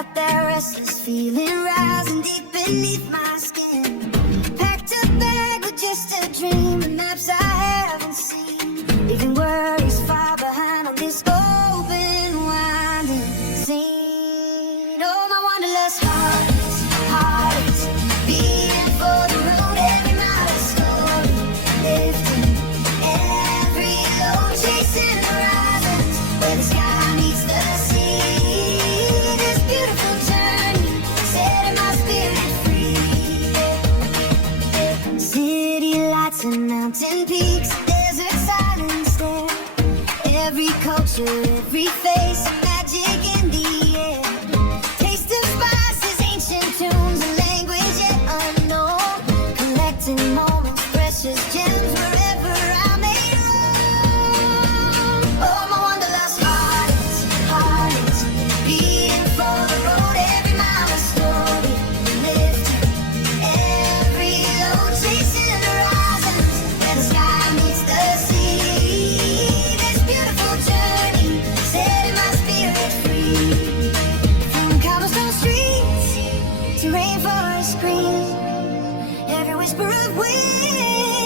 out that restless feeling rising deep beneath my skin. Packed a bag with just a dream and maps I haven't seen. Leaving worries far behind on this open, winding scene. Oh, my wanderlust heartaches, beating for the road, every mile a story, lifting every load, chasing horizons where the sky meets the sea. This beautiful journey, setting my spirit free. City lights and mountain peaks, desert silence there. Every culture, every face, magic in the air. Taste of spices, ancient tunes, a language yet unknown. Collecting moments, precious gems wherever I may roam. Oh, my wanderlust heartaches, beating for the road, every mile a story, lifting every load, chasing horizons where the sky meets the sea. This beautiful journey, setting my spirit free. From cobblestone streets to rainforest green, every whisper of wind